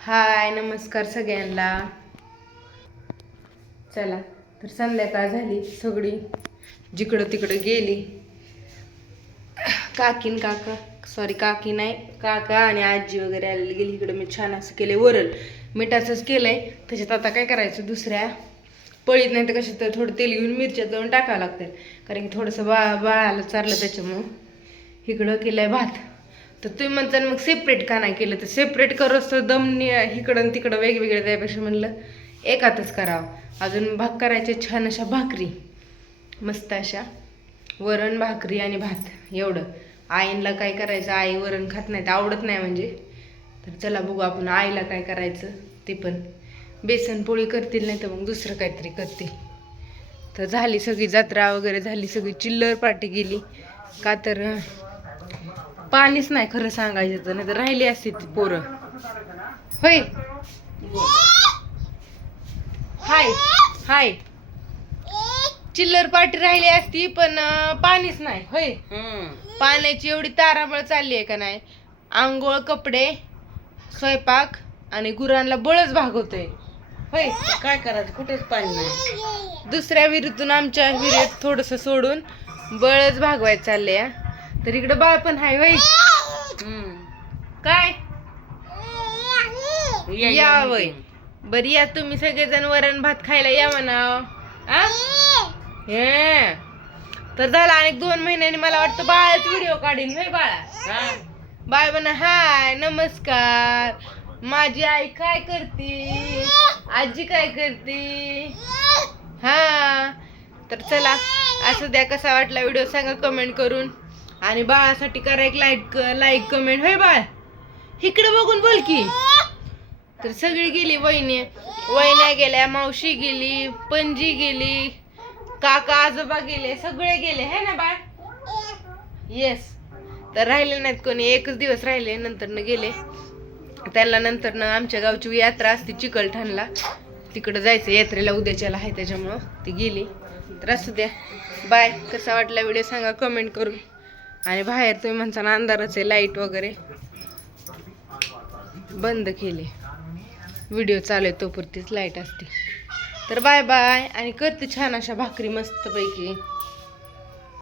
हाय नमस्कार सगळ्यांना. चला तर संध्याकाळ झाली सगळी. जिकडं तिकडं गेली. काकीन काका सॉरी काकी नाही काका आणि आजी वगैरे आलेली गेली. इकडं मी छान असं केले वरल मिठाचंच केलंय. त्याच्यात आता काय करायचं? दुसऱ्या. पळीत नाही तर कशात तर थोडं तेल घेऊन मिरच्या जाऊन टाकावं लागतं कारण की थोडंसं बा बाळाला चारलं त्याच्यामुळं. इकडं केलंय भात. तर तुम्ही म्हणता मग सेपरेट का नाही केलं? तर सेपरेट करत तर दम नि- इकडं तिकडं वेगवेगळे त्यापेक्षा म्हणलं एकातच करावं. अजून भाग करायचे छान अशा भाकरी मस्त अशा वरण भाकरी आणि भात एवढं. आईला काय करायचं? आई वरण खात नाही तर आवडत नाही म्हणजे. तर चला बघू आपण आईला काय करायचं ते पण. बेसनपोळी करतील नाही तर मग दुसरं काहीतरी करतील. तर झाली सगळी जत्रा वगैरे झाली सगळी चिल्लर पार्टी गेली. का तर पाणीच नाही खरं सांगायचं तर नाही तर राहिली असते ती पोरं. होय. हाय हाय. चिल्लर पार्टी राहिली असती पण पाणीच नाही होय. पाण्याची एवढी तारांबळ चालली आहे का नाही? आंघोळ कपडे स्वयंपाक आणि गुरांना बळच भागवतोय होय. काय करायचं? कुठेच पाणी नाही. दुसऱ्या विहिरीतून आमच्या विहिरीत थोडस सोडून बळच भागवायचं चाललंय हा. तर इकडं बाळ पण हाय हम्म. काय? या. वय. बरी या तुम्ही सगळेजण वरण भात खायला या म्हणाव? हे. तर झाला आणि दोन महिन्यांनी मला वाटतं बाळाच व्हिडिओ काढीन होय बाळा. बाय म्हणा हाय नमस्कार. माझी आई काय करते? आजी काय करते? हा. तर चला असं द्या कसा वाटला व्हिडिओ सांगा कमेंट करून. आणि बाळासाठी करा एक लाईक लाईक कमेंट होय बाळ? इकडे बघून बोल की. तर सगळी गेली वहिनी. वहिन्या गेल्या मावशी गेली पणजी गेली काका आजोबा गेले सगळे गेले. है ना बाळ? येस तर राहिले नाहीत कोणी. एकच दिवस राहिले नंतर न गेले. त्याला नंतर न आमच्या गावची यात्रा असते चिकलठाणला. तिकडं जायचं यात्रेला उद्याच्याला आहे त्याच्यामुळं ती गेली. तर असू द्या. बाय. कसा वाटला व्हिडिओ सांगा कमेंट करून. आणि बाहेर तुम्ही म्हणसान अंधारच आहे लाइट वगैरे बंद केले. व्हिडिओ चालू आहे तोपुरतीच लाइट असते. तर बाय बाय आणि करते छान अशा भाकरी मस्तपैकी.